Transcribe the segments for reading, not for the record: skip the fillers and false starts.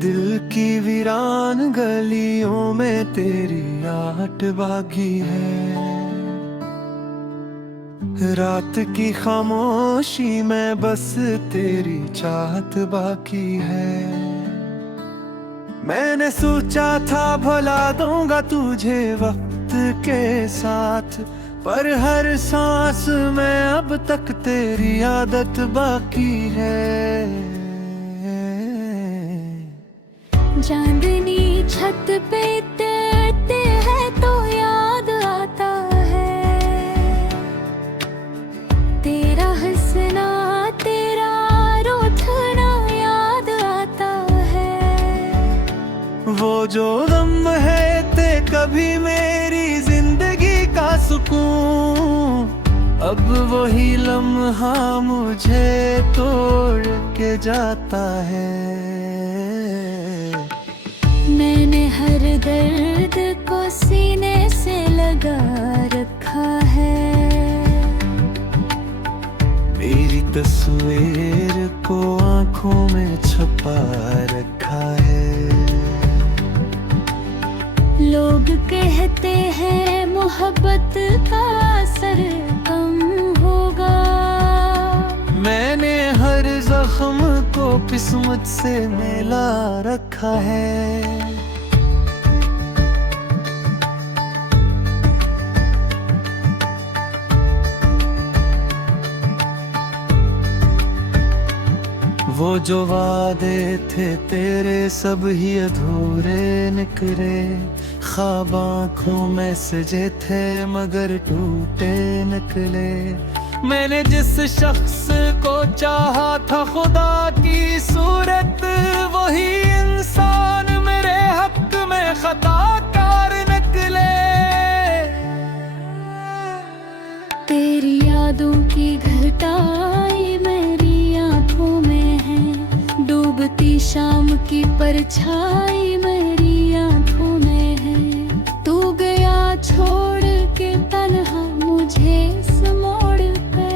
दिल की वीरान गलियों में तेरी आहट बाकी है। रात की खामोशी में बस तेरी चाहत बाकी है। मैंने सोचा था भुला दूंगा तुझे वक्त के साथ, पर हर सांस में अब तक तेरी आदत बाकी है। चांदनी छत पे तैरते हैं तो याद आता है तेरा हंसना, तेरा रोना याद आता है। वो जो गम है ते कभी मेरी जिंदगी का सुकून, अब वही लम्हा मुझे तोड़ के जाता है। मैंने हर दर्द को सीने से लगा रखा है, मेरी तस्वीर को आंखों में छुपा रखा है। लोग कहते हैं मोहब्बत का असर कम होगा, मैंने हर जख्म को किस्मत से मिला रखा है। वो जो वादे थे तेरे सब ही अधूरे निकले, ख्वाब आँखों में सजे थे मगर टूटे निकले। मैंने जिस शख्स को चाहा था खुदा की सूरत, वही इंसान मेरे हक में खताकार निकले। तेरी यादों की घटाई मेरी आंखों में है, डूबती शाम की परछाई मेरी आंखों में है। तू गया छोड़ के तन्हा मुझे इस मोड़ पे,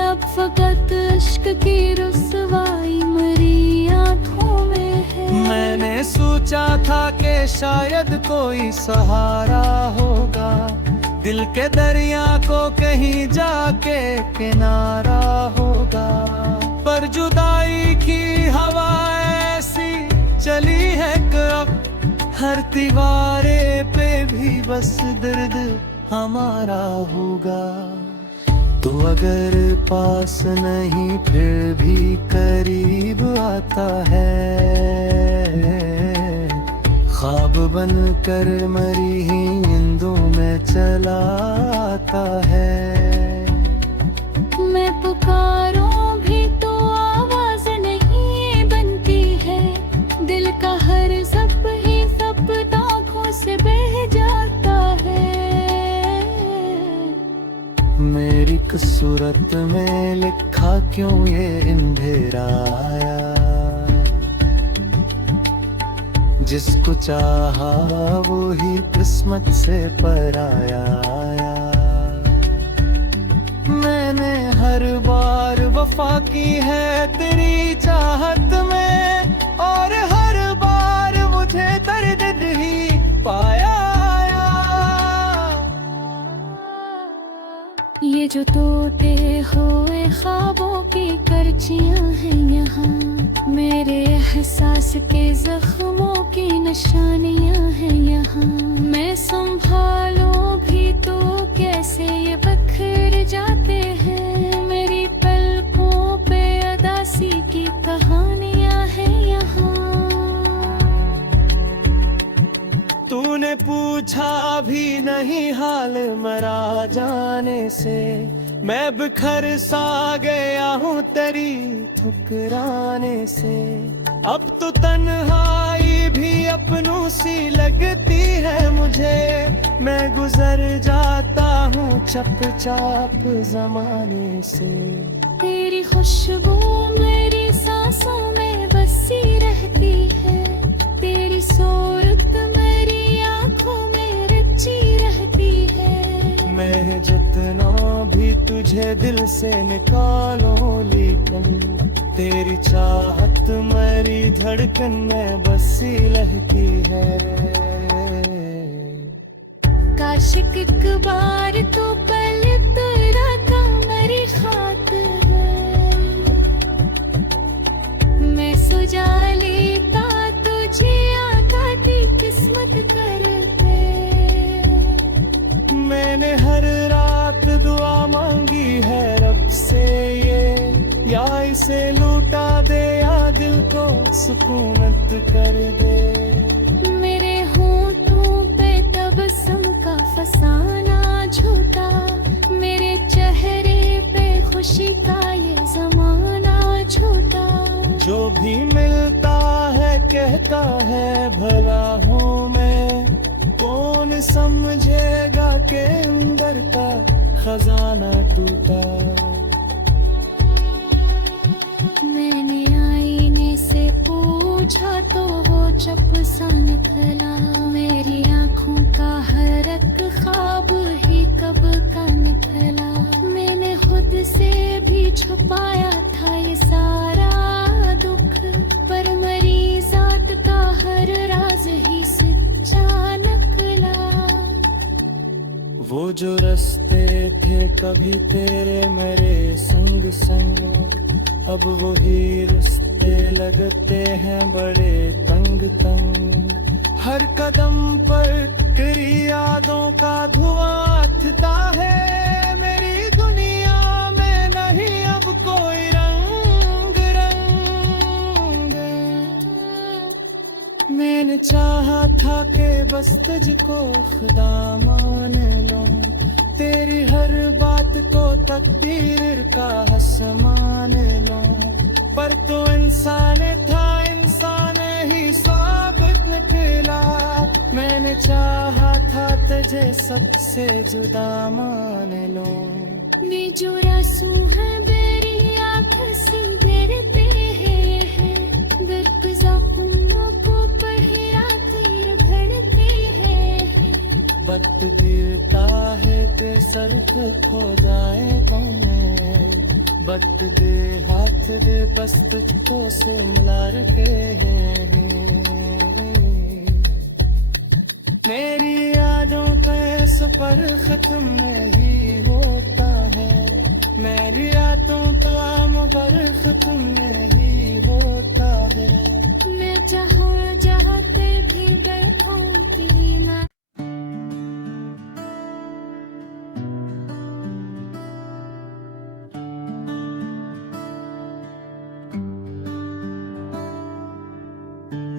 अब फकत इश्क की रुसवाई मेरी आंखों में है। मैंने सोचा था कि शायद कोई सहारा होगा, दिल के दरिया को कहीं जाके किनारा होगा, पर जुदाई की हवा ऐसी चली है कि अब हर दीवारे पे भी बस दर्द हमारा होगा। तू अगर पास नहीं फिर भी करीब आता है, ख्वाब बन कर मरी ही नींदों में चला आता है। मैं पुकारूं भी तो आवाज नहीं बनती है, दिल का हर सप ही सप आँखों से बह जाता है। मेरी सूरत में लिखा क्यों ये अंधेरा आया, जिसको चाहा वो ही किस्मत से पराया आया। मैंने हर बार वफा की है तेरी चाहत में, और हर बार मुझे दर्द ही पाया। ये जो टूटे हुए ख्वाबों की करचियां हैं यहाँ, मेरे एहसास के जख्मों की निशानियां हैं यहाँ। मैं संभालूं भी तो कैसे ये बखर जाते हैं, मेरी पलकों पे अदासी की कहानियां हैं यहाँ। तूने पूछा भी नहीं हाल मरा जाने से, मैं बिखर सा गया हूँ तेरी ठुकराने से। अब तो तन्हाई भी अपनों सी लगती है मुझे, मैं गुजर जाता हूँ चुपचाप जमाने से। तेरी खुशबू मेरी सांसों में बसी रहती है, तेरी सूरत मेरी आंखों में रची रहती है। मैं जितना भी तुझे दिल से निकालो लेकिन तेरी चाहत मेरी धड़कन में बसी लहकी है। काश एक बार तो पल तेरा था मेरी खातिर मैं सुझा लेता तुझे आगाती किस्मत करते। मैंने हर रात दुआ मांगी है रब से ये, या इसे लूटा दे या दिल को सुकूनत कर दे। मेरे होठों पे तबस्सुम का फसाना झूठा, मेरे चेहरे पे खुशी का ये जमाना झूठा। जो भी मिलता है कहता है भला हूँ मैं, कौन समझेगा के अंदर का खजाना टूटा। मैंने आईने से पूछा तो वो चुप सा निकला, मेरी आँखों का हर एक ख्वाब ही कब का निकला। मैंने खुद से भी छुपाया था ये सारा दुख, पर मेरी जात का हर राज ही सच्चा निकला। वो जो रास्ते थे कभी तेरे मेरे संग संग, अब वही रास्ते लगते हैं बड़े तंग तंग। हर कदम पर तेरी यादों का धुआं उठता है, मेरी दुनिया में नहीं अब कोई रंग रंग। मैंने चाहा था कि बस तुझको खुदा मान लूं, तेरी हर बात को तकदीर का हस मान लूं, पर तो इंसान था इंसान ही साबित निकला। मैंने चाहा था तुझे सबसे जुदा मान लूं। मैं जो आंसू है मेरी आँख से गिरते हैं, दर्द ज़ख्मों को पहरा तीर भरते हैं। वक्त गिरता है के सर पे खो जाए तुम्हें, वक्त दे हाथ दे बस तुझको से मिला रखे हैं। मेरी यादों का सफर खत्म नहीं होता है, मेरी यादों का मगर खत्म नहीं होता है। मैं चाहूँ चाहते भी बैठूं कि ना।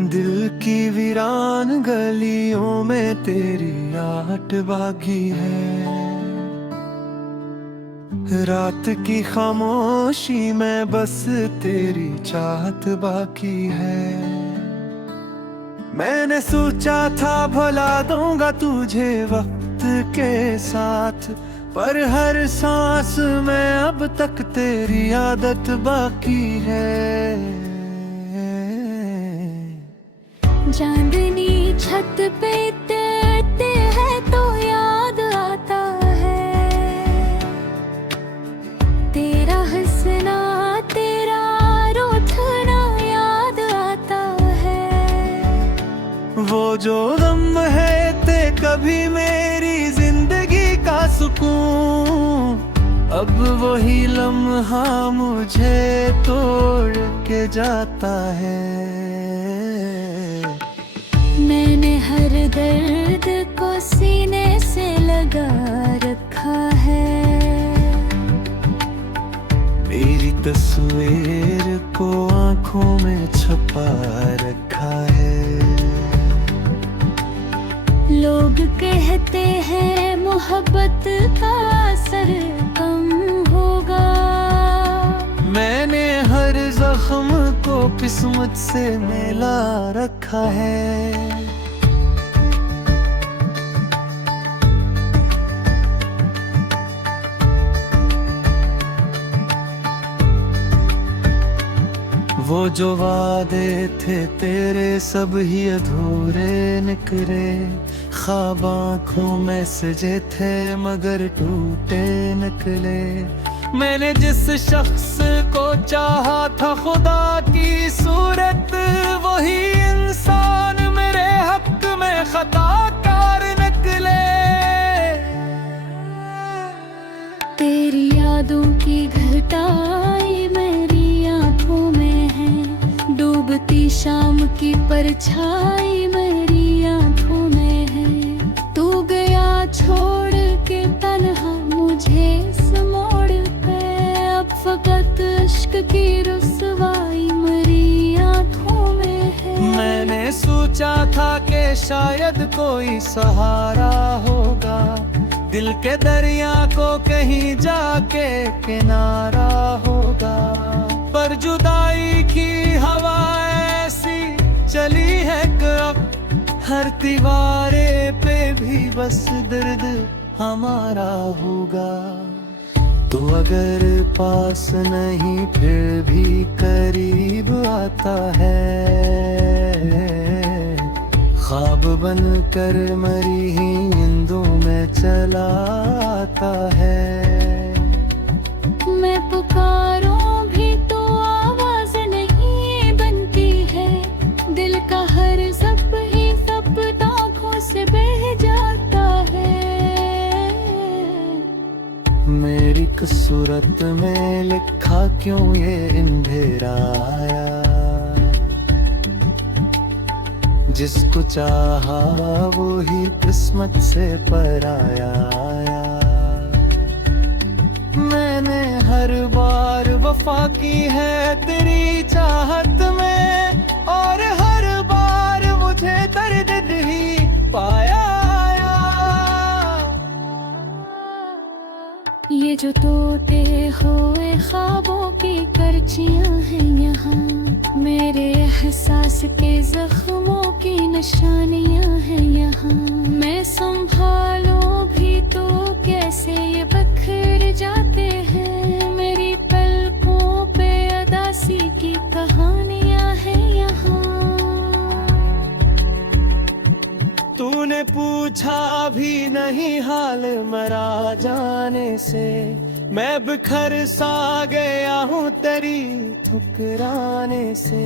दिल की वीरान गलियों में तेरी आहट बागी है, रात की खामोशी में बस तेरी चाहत बाकी है। मैंने सोचा था भुला दूंगा तुझे वक्त के साथ, पर हर सांस में अब तक तेरी आदत बाकी है। चांदनी छत पे तैरते हैं तो याद आता है, तेरा हंसना तेरा रोना याद आता है। वो जो गम है ते कभी मेरी जिंदगी का सुकून, अब वही लम्हा मुझे तोड़ के जाता है। मैंने हर दर्द को सीने से लगा रखा है, मेरी तस्वीर को आंखों में छुपा रखा है। लोग कहते हैं मोहब्बत का असर कम होगा, मैंने हर जख्म को किस्मत से मिला रखा है। वो जो वादे थे तेरे सब ही अधूरे निकले, ख्वाब आँखों में सजे थे मगर टूटे निकले। मैंने जिस शख्स को चाहा था खुदा की सूरत, वही इंसान मेरे हक में खताकार निकले। तेरी यादों की घटाई मेरी आंखों में है, डूबती शाम की परछाई मेरी आंखों में है। तू गया छोड़ के तन्हा मुझे इस मोड़ पे, अब फकत इश्क की रुसवाई मेरी आंखों में है। मैंने सोचा था कि शायद कोई सहारा होगा, दिल के दरिया को कहीं जाके किनारा होगा। पर जुदाई की हवा ऐसी चली है कि अब हर दीवारे पे भी बस दर्द हमारा होगा। तो अगर पास नहीं फिर भी करीब आता है, ख्वाब बन कर मरी ही नींदों में चला आता है। मैं पुकारूं भी तो आवाज नहीं बनती है, दिल का हर जब ही सब आँखों से बह जाता है। मेरी सूरत में लिखा क्यों ये अंधेरा आया, जिसको चाहा वो ही किस्मत से पराया आया। मैंने हर बार वफा की है तेरी चाहत में, और हर बार मुझे दर्द ही पाया। ये जो तोते हुए ख्वाबों की करचियां हैं यहाँ, मेरे एहसास के जख्मों की निशानियां हैं यहाँ। मैं संभालूं भी तो कैसे ये बखर जाते हैं, मेरी पलकों पे अदासी की कहानियां हैं यहाँ। तूने पूछा भी नहीं हाल मरा जाने से, मैं बिखर सा गया हूँ तेरी ठुकराने से।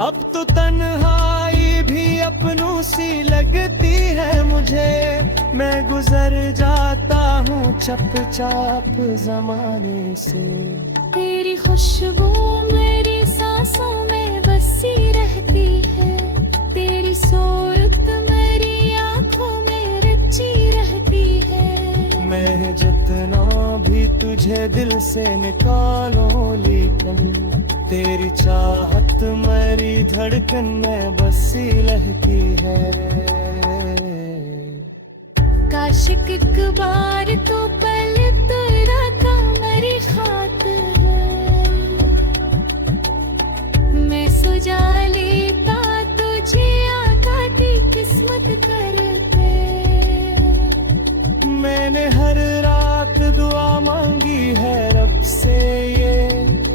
अब तो तन्हाई भी अपनों सी लगती है मुझे, मैं गुजर जाता हूँ चुपचाप जमाने से। तेरी खुशबू मेरी सांसों में बसी रहती है, तेरी सूरत मेरी आंखों में रची रहती है। मैं जितना भी तुझे दिल से निकालो, लेकिन तेरी चाहत मेरी धड़कन में बसी रहती है। काश एक बार तो पल तेरा था मेरी खातिर, मैं सुझा लेता तुझे आकाती किस्मत करते। मैंने हर रात दुआ मांगी है रब से ये,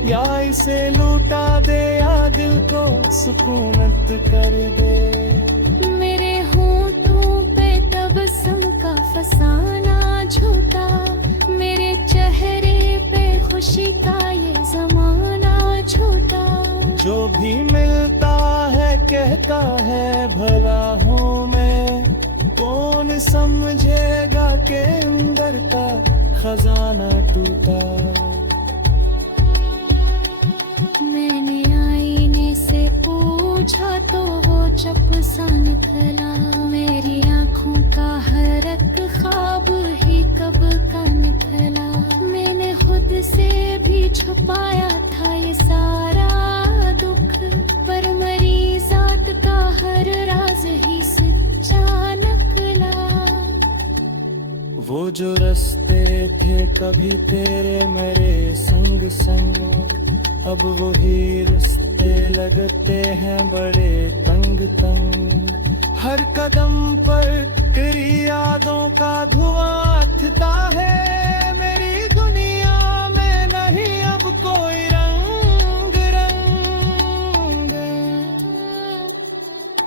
या इसे लूटा दे या दिल को सुकूनत कर दे। मेरे होठों पे तबस्सुम का फसाना झूठा, मेरे चेहरे पे खुशी का ये जमाना छोटा। जो भी मिलता है कहता है भला हूँ मैं, कौन समझेगा के अंदर का खजाना टूटा। मैंने आईने से पूछा तो वो चुप सा निकला, मेरी आंखों का हर एक ख्वाब ही कब का निकला। मैंने खुद से भी छुपाया था ये सारा दुख, पर मेरी जात का हर राज ही सच्चा निकला। वो जो रास्ते थे कभी तेरे मेरे संग संग, अब वही रास्ते लगते हैं बड़े तंग तंग। हर कदम पर तेरी यादों का धुआं उठता है, मेरी दुनिया में नहीं अब कोई रंग रंग।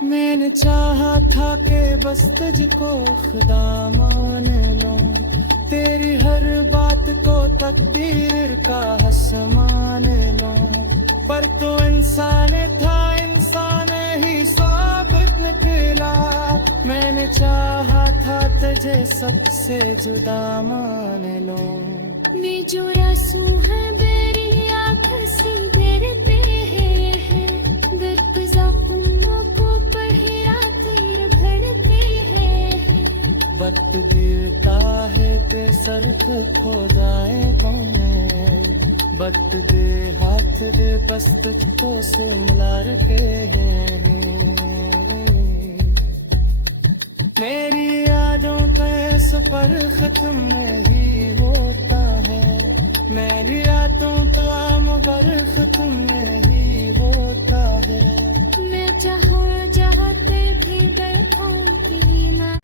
मैंने चाहा था कि बस तुझको खुदा मान लूं, तेरी हर बात रात को तकदीर का हंस मान लो, पर तो इंसान था, इंसान ही साबित निकला। मैंने चाहा था तुझे सबसे जुदा मान लो। वे जो रसू है मेरी आँख से डरते हैं, दर्द जख्मों को पहरा तीर भरते हैं। वक्त गिरता है के सर पे खोदाए तूने, वक्त दे हाथ दे बस तुझको से मिला रखे हैं। मेरी यादों का सफर खत्म नहीं होता है, मेरी यादों का मगर खत्म नहीं होता है। मैं चाहूँ जहाँ पे भी बैठूंगी ना।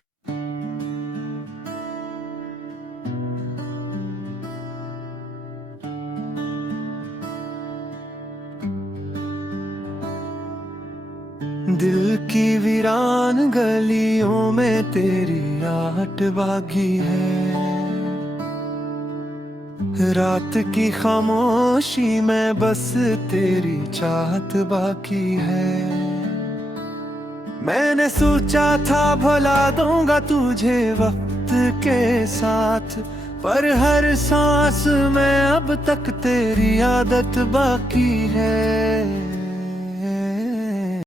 दिल की वीरान गलियों में तेरी आहट बाकी है, रात की खामोशी में बस तेरी चाहत बाकी है। मैंने सोचा था भुला दूंगा तुझे वक्त के साथ, पर हर सांस में अब तक तेरी आदत बाकी है।